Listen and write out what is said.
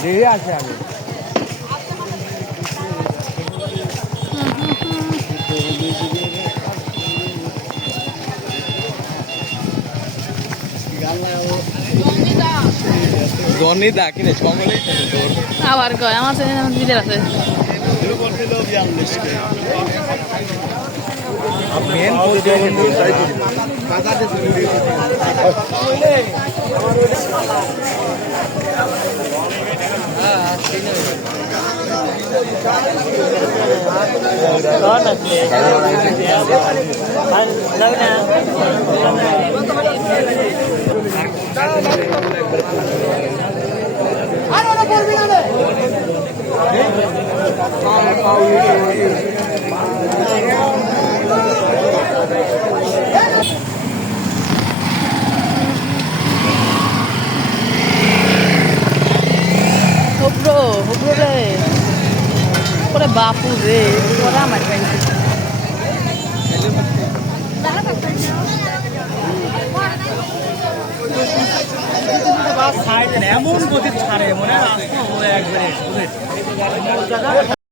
দেরি আছে আগে জনিদা কিনে সমলে আবার কয় আমার সাথে দিলে আছে মেন হুবরো রে ওরে বাপু রে ওরা আমার পাইছে এমন গতি ছাড়ে মনে হয়